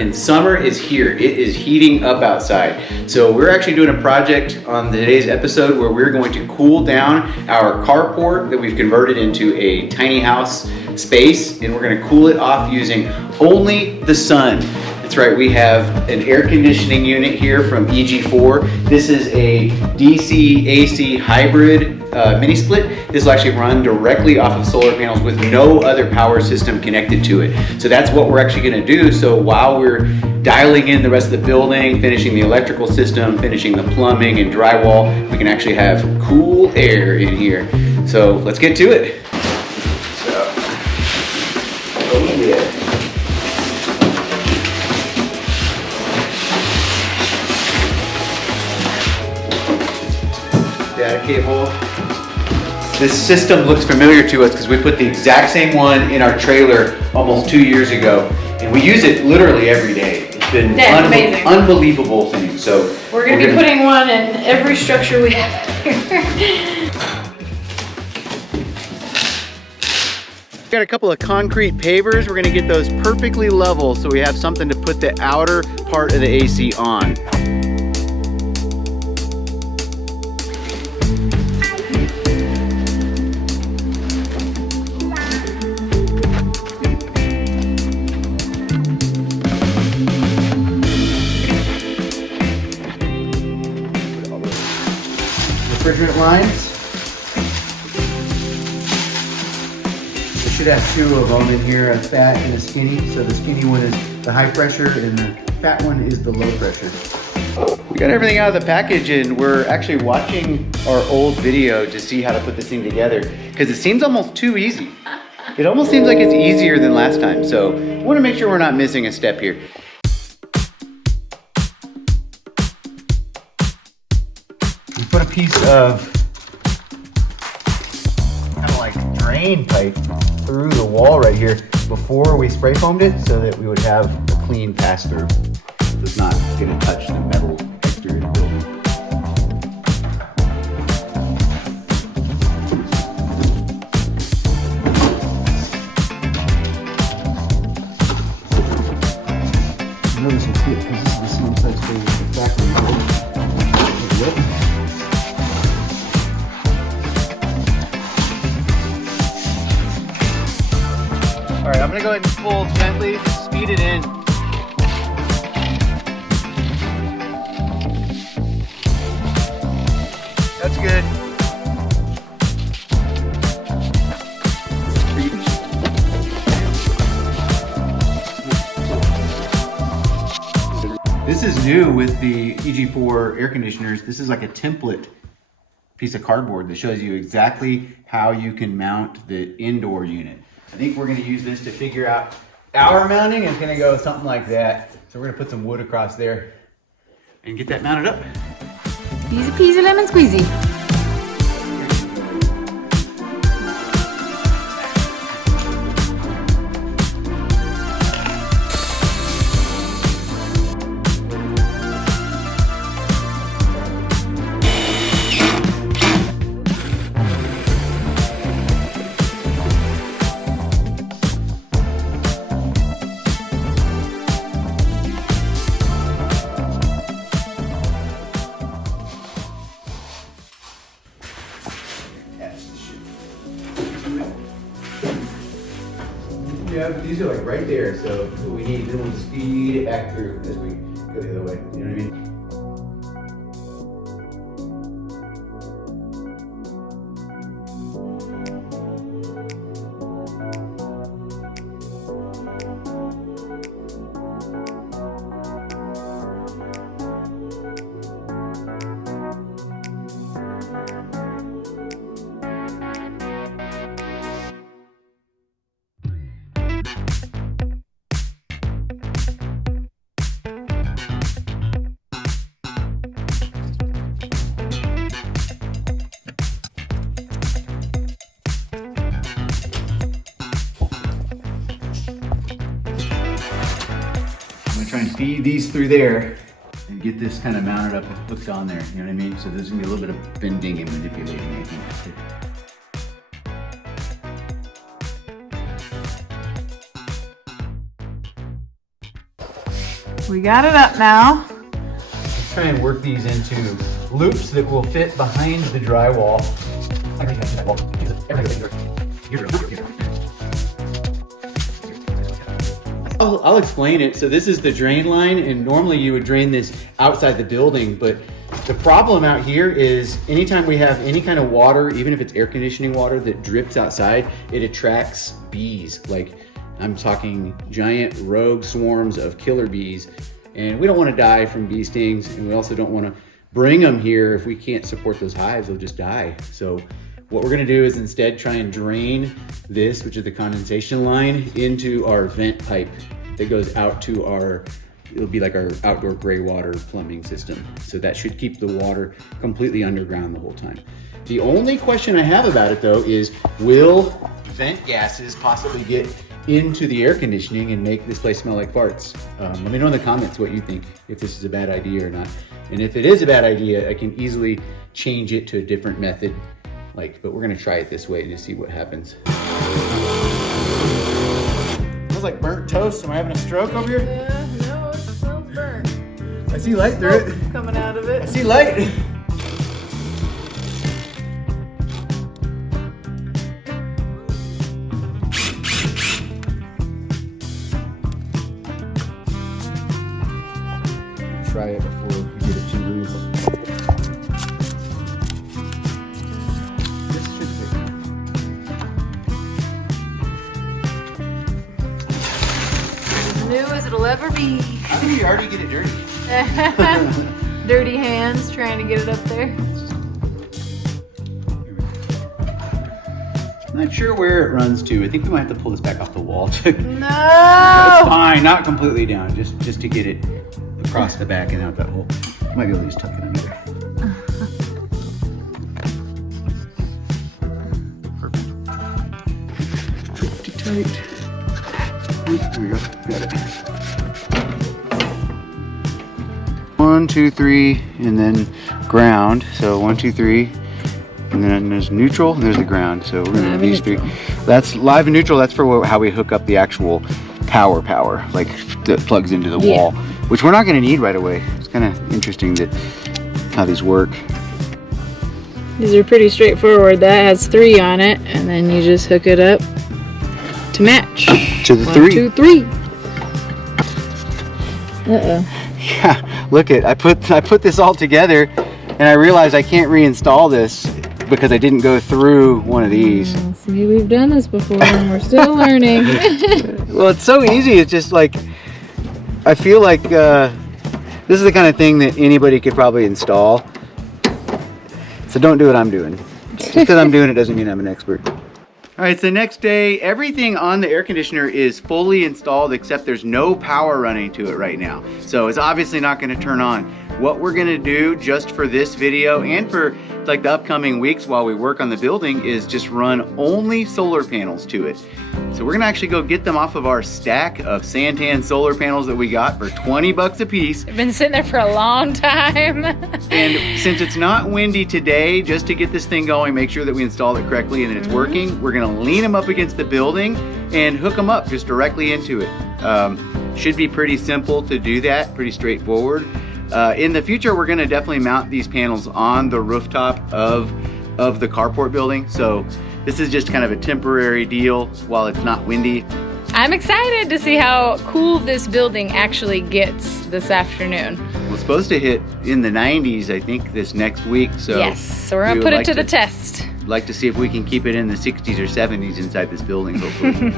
And summer is here. It is heating up outside. So we're actually doing a project on today's episode where we're going to cool down our carport that we've converted into a tiny house space, and we're going to cool it off using only the sun. That's right, we have an air conditioning unit here from EG4. This is a DC AC hybrid mini split. This will actually run directly off of solar panels with no other power system connected to it. So that's what we're actually going to do. So while we're dialing in the rest of the building, finishing the electrical system, finishing the plumbing and drywall, we can actually have cool air in here. So let's get to it. Oh yeah. Data cable. This system looks familiar to us because we put the exact same one in our trailer almost 2 years ago, and we use it literally every day. It's been amazing. Unbelievable thing. So we're going to be putting one in every structure we have here. We got a couple of concrete pavers. We're going to get those perfectly level so we have something to put the outer part of the AC on. Refrigerant lines. We should have two of them in here, a fat and a skinny. So the skinny one is the high pressure and the fat one is the low pressure. We got everything out of the package and we're actually watching our old video to see how to put this thing together because it seems almost too easy. It almost seems like it's easier than last time. So I want to make sure we're not missing a step here. We put a piece of kind of like drain pipe through the wall right here before we spray foamed it so that we would have a clean pass through. So it's not going to touch the metal exterior of the building. Notice it's good because this is the same place where the factory built. All right, I'm gonna go ahead and pull gently, just speed it in. That's good. This is new with the EG4 air conditioners. This is like a template piece of cardboard that shows you exactly how you can mount the indoor unit. I think we're gonna use this to figure out our mounting. It's gonna go something like that. So we're gonna put some wood across there and get that mounted up. Easy peasy lemon squeezy. Yeah, these are like right there, so what we need, then we'll speed it back through as we go the other way, you know what I mean? Try and feed these through there and get this kind of mounted up and hooked on there, you know what I mean? So there's gonna be a little bit of bending and manipulating, I think. We got it up now. Let's try and work these into loops that will fit behind the drywall. I'll explain it. So this is the drain line, and normally you would drain this outside the building, but the problem out here is anytime we have any kind of water, even if it's air conditioning water that drips outside, it attracts bees. Like, I'm talking giant rogue swarms of killer bees, and we don't want to die from bee stings, and we also don't want to bring them here. If we can't support those hives, they'll just die. So what we're going to do is instead try and drain this, which is the condensation line, into our vent pipe that goes out to our, it'll be like our outdoor gray water plumbing system. So that should keep the water completely underground the whole time. The only question I have about it though is, will vent gases possibly get into the air conditioning and make this place smell like farts? Let me know in the comments what you think, if this is a bad idea or not. And if it is a bad idea, I can easily change it to a different method. But we're gonna try it this way to see what happens. Smells like burnt toast. Am I having a stroke over here? Yeah, no, it smells burnt. I see light through it. Coming out of it. I see light. Try it before you get it too loose. This should fit. As new as it'll ever be. How did you already get it dirty? Dirty hands trying to get it up there. Not sure where it runs to. I think we might have to pull this back off the wall. No! It's fine, not completely down, just to get it across the back and out that hole. Might be able to just tuck it under there. Perfect. Pretty tight. There we go. Got it. 1, 2, 3, and then ground. So 1, 2, 3, and then there's neutral, and there's the ground. So we're gonna do these three. That's live and neutral. That's for how we hook up the actual power, like that plugs into the wall, which we're not gonna need right away. It's kind of interesting that how these work. These are pretty straightforward. That has 3 on it, and then you just hook it up to match. To the 1, 3. 2, 3. Uh-oh. Yeah, look it. I put this all together, and I realized I can't reinstall this because I didn't go through one of these. See, we've done this before, and we're still learning. Well, it's so easy. It's just like, I feel like this is the kind of thing that anybody could probably install. So don't do what I'm doing. Just because I'm doing it doesn't mean I'm an expert. All right, so the next day, everything on the air conditioner is fully installed except there's no power running to it right now. So it's obviously not gonna turn on. What we're gonna do just for this video and for like the upcoming weeks while we work on the building is just run only solar panels to it. So we're gonna actually go get them off of our stack of Santan solar panels that we got for 20 bucks a piece. They've been sitting there for a long time. And since it's not windy today, just to get this thing going, make sure that we install it correctly and that it's working, we're gonna lean them up against the building and hook them up just directly into it. Should be pretty simple to do that, pretty straightforward. In the future, we're gonna definitely mount these panels on the rooftop of the carport building. So this is just kind of a temporary deal while it's not windy. I'm excited to see how cool this building actually gets this afternoon. We're supposed to hit in the 90s, I think, this next week. So yes, so we're gonna put it to the test. Like to see if we can keep it in the 60s or 70s inside this building, hopefully.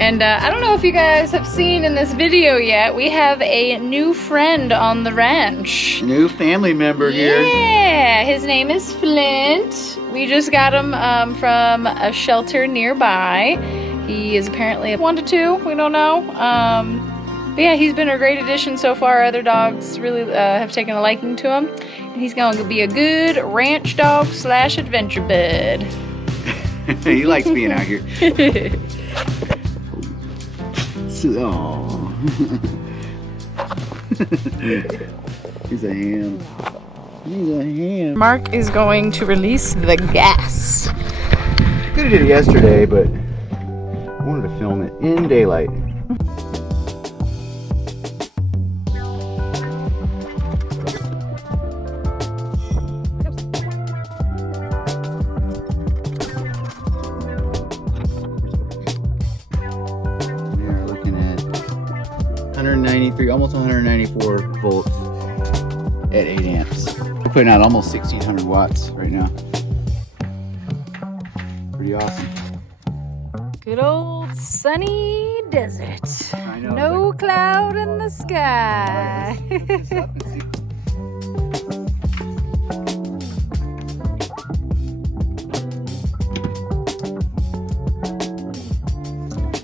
And I don't know if you guys have seen in this video yet, we have a new friend on the ranch. New family member here. Yeah, his name is Flint. We just got him from a shelter nearby. He is apparently 1 to 2, we don't know. But yeah, he's been a great addition so far. Other dogs really have taken a liking to him. And he's going to be a good ranch dog / adventure bud. He likes being out here. Oh. He's a ham. He's a ham. Mark is going to release the gas. Could have did it yesterday, but I wanted to film it in daylight. 193, almost 194 volts at 8 amps. We're putting out almost 1600 watts right now. Pretty awesome. Good old sunny desert. I know, No cloud in the sky. Alright, let's look this up and see.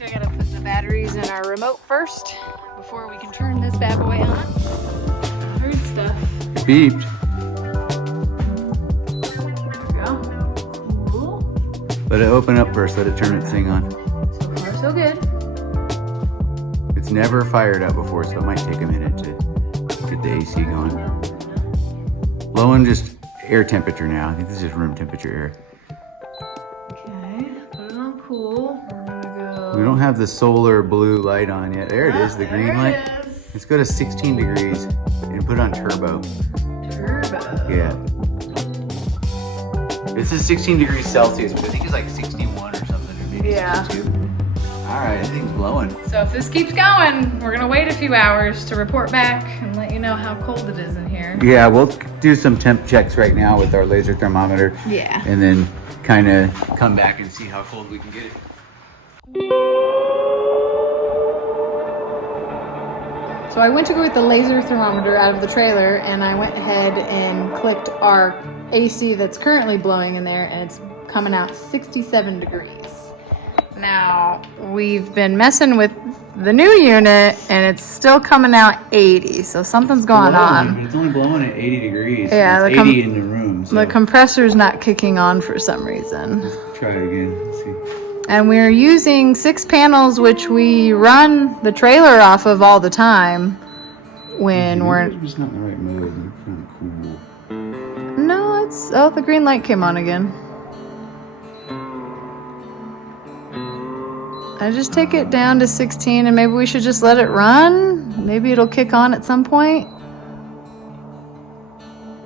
I gotta put the batteries in our remote first before we can turn this bad boy on. I heard stuff. It beeped. There we go. Cool. Let it open up first. Let it turn its thing on. So far, so good. It's never fired up before, so it might take a minute to get the AC going. Blowing just air temperature now. I think this is room temperature air. Okay, put it on cool. We're gonna go. We don't have the solar blue light on yet. There it is, the green light. It is. Let's go to 16 degrees and put it on turbo. Turbo. Yeah. This is 16 degrees Celsius, but I think it's like 61 or something, or maybe Yeah. 62. All right, everything's blowing. So if this keeps going, we're gonna wait a few hours to report back and let you know how cold it is in here. Yeah, we'll do some temp checks right now with our laser thermometer. Yeah. And then kind of come back and see how cold we can get it. So I went to go get the laser thermometer out of the trailer, and I went ahead and clicked our AC that's currently blowing in there, and it's coming out 67 degrees. Now, we've been messing with the new unit, and it's still coming out 80, so something's going on. But it's only blowing at 80 degrees. Yeah, it's 80 in the room. So The compressor's not kicking on for some reason. let's try it again. Let's see. And we're using 6 panels, which we run the trailer off of all the time when we're... Maybe it's not in the right mode. It's kind of cool. No, it's... Oh, the green light came on again. I just take it down to 16 and maybe we should just let it run. Maybe it'll kick on at some point.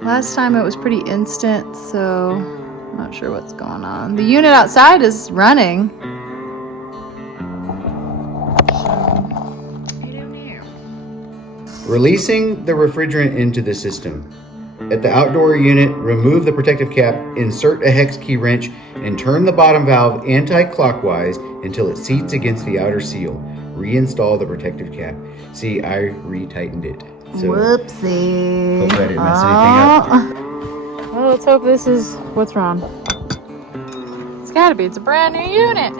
Last time it was pretty instant, so I'm not sure what's going on. The unit outside is running. Releasing the refrigerant into the system. At the outdoor unit, remove the protective cap, insert a hex key wrench, and turn the bottom valve anti-clockwise until it seats against the outer seal. Reinstall the protective cap. See, I retightened it. So Whoopsie. hope I didn't mess anything up. Well, let's hope this is what's wrong. It's gotta be. It's a brand new unit.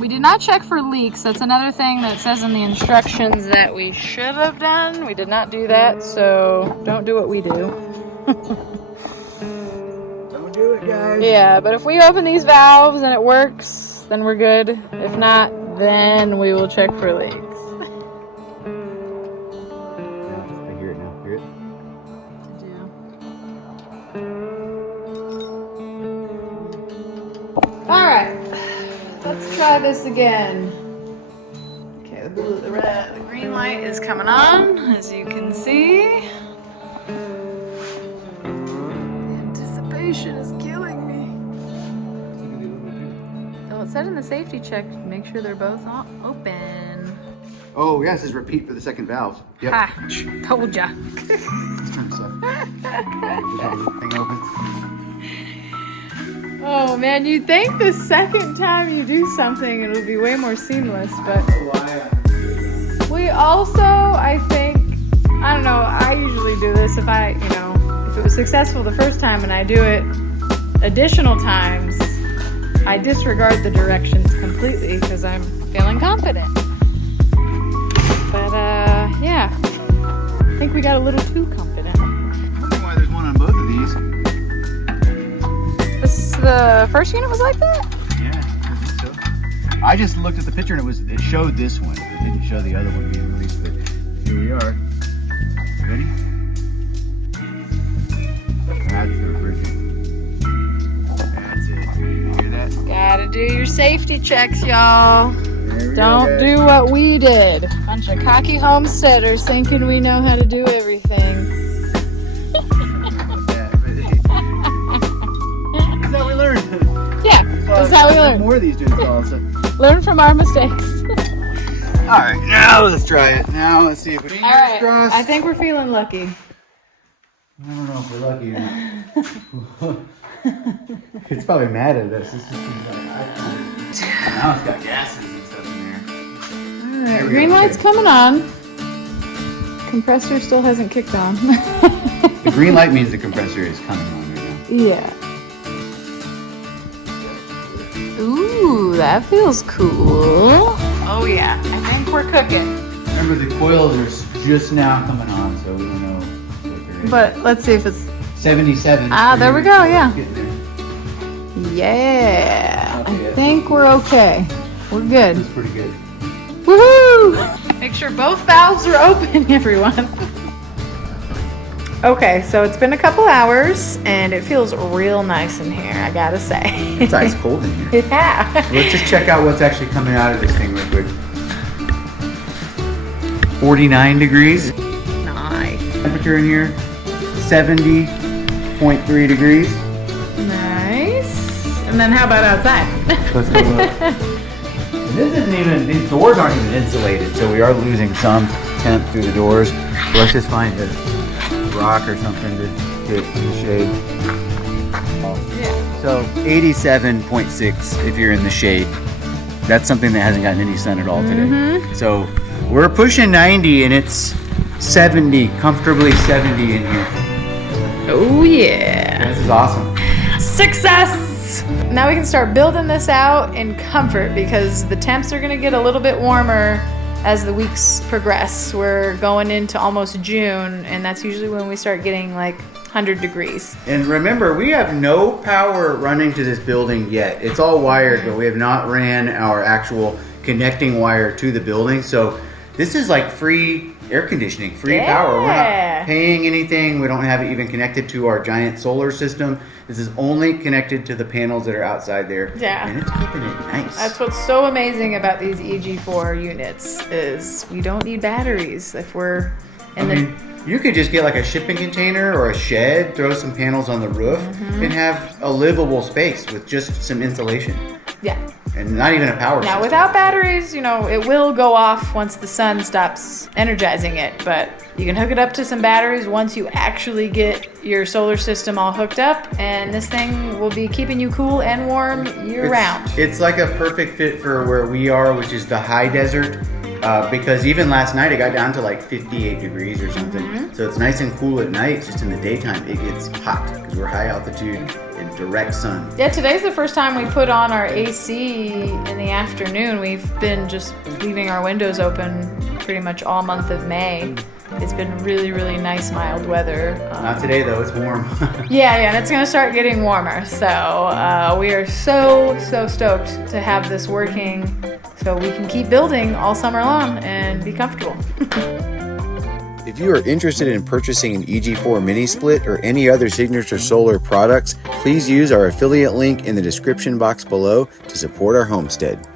We did not check for leaks. That's another thing that says in the instructions that we should have done. We did not do that, so don't do what we do. Don't do it, guys. Yeah, but if we open these valves and it works, then we're good. If not, then we will check for leaks. I hear it now. Hear it? All right. Let's try this again. Okay, the blue, the red, the green light is coming on, as you can see. The anticipation is killing me. Oh, it said in the safety check, make sure they're both open. Oh, yes, is repeat for the second valve. Yep. Ha, told ya. Thing open. Oh man, you'd think the second time you do something it'll be way more seamless, but we also, I think, I don't know, I usually do this if if it was successful the first time and I do it additional times, I disregard the directions completely because I'm feeling confident. But yeah, I think we got a little too confident. I don't know why there's one on both of these. The first unit was like that? Yeah, I think so. I just looked at the picture and it showed this one. It didn't show the other one being released, but here we are. Ready? That's the refrigerant. That's it. You hear that? Gotta do your safety checks, y'all. There we Don't go, do what we did. Bunch of cocky homesteaders thinking we know how to do everything. That's how we learn. Yeah, that's how we learn. More of these to install. So. Learn from our mistakes. right, now let's try it. Now let's see if we can All right, crossed. I think we're feeling lucky. I don't know if we're lucky or not. It's probably mad at us. This is now it's got gases and stuff in there. All right, green light's coming on. Compressor still hasn't kicked on. The green light means the compressor is coming on right now. Yeah. Ooh, that feels cool. Oh yeah, I think we're cooking. Remember, the coils are just now coming on, so we don't know what they're in. But let's see if it's 77. Ah, there we go, yeah. Getting there. Yeah. Okay, I think we're okay. We're good. That's pretty good. Woohoo! Make sure both valves are open, everyone. Okay, so it's been a couple hours and it feels real nice in here, I gotta say. It's ice cold in here. Yeah. Let's just check out what's actually coming out of this thing real quick. 49 degrees. Nice. Temperature in here, 70.3 degrees. Nice. And then how about outside? Let's go look. This isn't even, these doors aren't even insulated, so we are losing some temp through the doors. Let's just find a rock or something to get in the shade. Yeah. So 87.6 if you're in the shade. That's something that hasn't gotten any sun at all today. So we're pushing 90 and it's 70, comfortably 70 in here. Oh yeah. This is awesome. Success! Now we can start building this out in comfort because the temps are gonna get a little bit warmer as the weeks progress. We're going into almost June and that's usually when we start getting like 100 degrees. And remember, we have no power running to this building yet. It's all wired, but we have not ran our actual connecting wire to the building. So this is like free air conditioning, free power. We're not paying anything. We don't have it even connected to our giant solar system. This is only connected to the panels that are outside there. Yeah. And it's keeping it nice. That's what's so amazing about these EG4 units is we don't need batteries if we're in You could just get like a shipping container or a shed, throw some panels on the roof, and have a livable space with just some insulation. Yeah. And not even a power Now system. without batteries, you know, it will go off once the sun stops energizing it, but you can hook it up to some batteries once you actually get your solar system all hooked up, and this thing will be keeping you cool and warm year round. It's like a perfect fit for where we are, which is the high desert. Because even last night it got down to like 58 degrees or something. So it's nice and cool at night. It's just in the daytime it gets hot because we're high altitude in direct sun. Yeah, today's the first time we put on our AC in the afternoon. We've been just leaving our windows open pretty much all month of May. It's been really, really nice, mild weather. Not today though, it's warm. Yeah, and it's gonna start getting warmer. So we are so stoked to have this working so we can keep building all summer long and be comfortable. If you are interested in purchasing an EG4 mini split or any other Signature Solar products, please use our affiliate link in the description box below to support our homestead.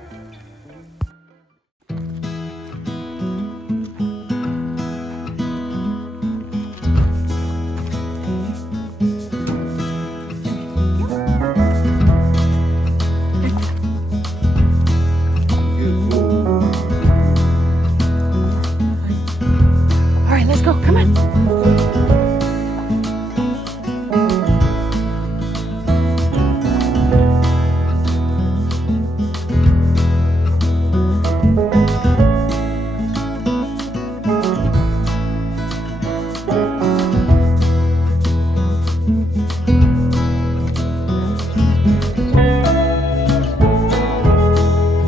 All right, let's go. Come on.